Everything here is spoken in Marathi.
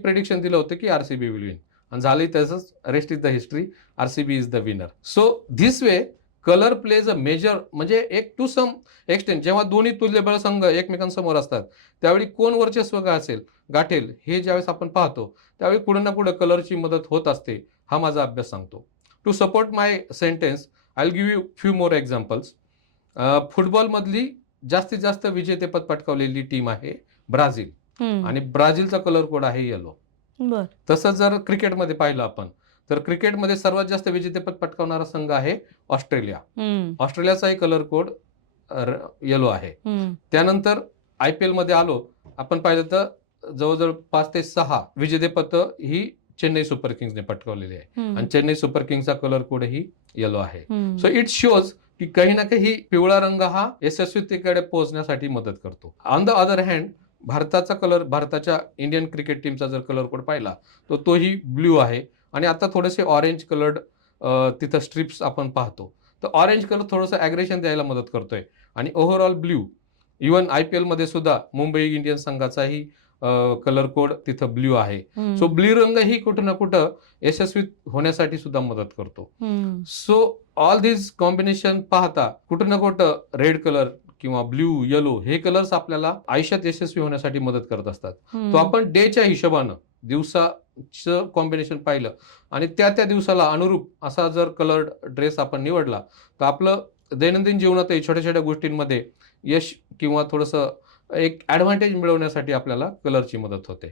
प्रेडिक्शन दिलं होतं की आरसीबी विल विन, आणि झाली तसंच. Rest is the history. RCB is the winner. So this way colour plays a major, म्हणजे एक टू सम एक्सटेंट जेव्हा दोन्ही तुल्यबळ संघ एकमेकांसमोर असतात त्यावेळी कोण वर्चस्व गाठेल हे ज्यावेळेस आपण पाहतो त्यावेळी कुठं ना कुठं कलरची मदत होत असते, हा माझा अभ्यास सांगतो. To support my sentence I will give you few more examples. फुटबॉलमधली जास्तीत जास्त विजेतेपद पटकावलेली टीम आहे ब्राझील, आणि ब्राझीलचा कलर कोड आहे येलो. बर. तसंच जर क्रिकेटमध्ये पाहिलं आपण तर क्रिकेटमध्ये सर्वात जास्त विजेतेपद पटकावणारा संघ आहे ऑस्ट्रेलिया. ऑस्ट्रेलियाचाही कलर कोड येलो आहे. त्यानंतर IPL मध्ये आलो आपण पाहिलं तर जवळजवळ 5 ते 6 विजेतेपद ही चेन्नई सुपर किंग्सने पटकावलेली आहे, आणि चेन्नई सुपर किंग्सचा कलर कोड ही येलो आहे. सो इट शोज की काही ना काही पिवळा रंग हा यशस्वीतेकडे पोहोचण्यासाठी मदत करतो. ऑन द अदर हँड भारताचा कलर, भारताच्या इंडियन क्रिकेट टीमचा जर कलर कोड पाहिला तर तोही ब्ल्यू आहे, आणि आता थोडेसे ऑरेंज कलर्ड तिथं स्ट्रिप्स आपण पाहतो. तर ऑरेंज कलर थोडंसं ॲग्रेशन द्यायला मदत करतोय, आणि ओव्हरऑल ब्ल्यू. इव्हन IPL मध्ये सुद्धा मुंबई इंडियन्स संघाचाही कलर कोड तिथं ब्ल्यू आहे. सो ब्ल्यू रंग ही कुठं ना कुठं यशस्वी होण्यासाठी सुद्धा मदत करतो. सो ऑल दिस कॉम्बिनेशन पाहता कुठं ना कुठं रेड कलर किंवा ब्ल्यू, येलो हे कलर्स आपल्याला आयुष्यात यशस्वी होण्यासाठी मदत करत असतात. तो आपण डेच्या हिशोबानं दिवसाचं कॉम्बिनेशन पाहिलं आणि त्या दिवसाला अनुरूप असा जर कलर ड्रेस आपण निवडला तर आपलं दैनंदिन जीवनातही छोट्या छोट्या गोष्टींमध्ये यश किंवा थोडंसं एक ॲडव्हान्टेज मिळवण्यासाठी आपल्याला कलरची मदत होते.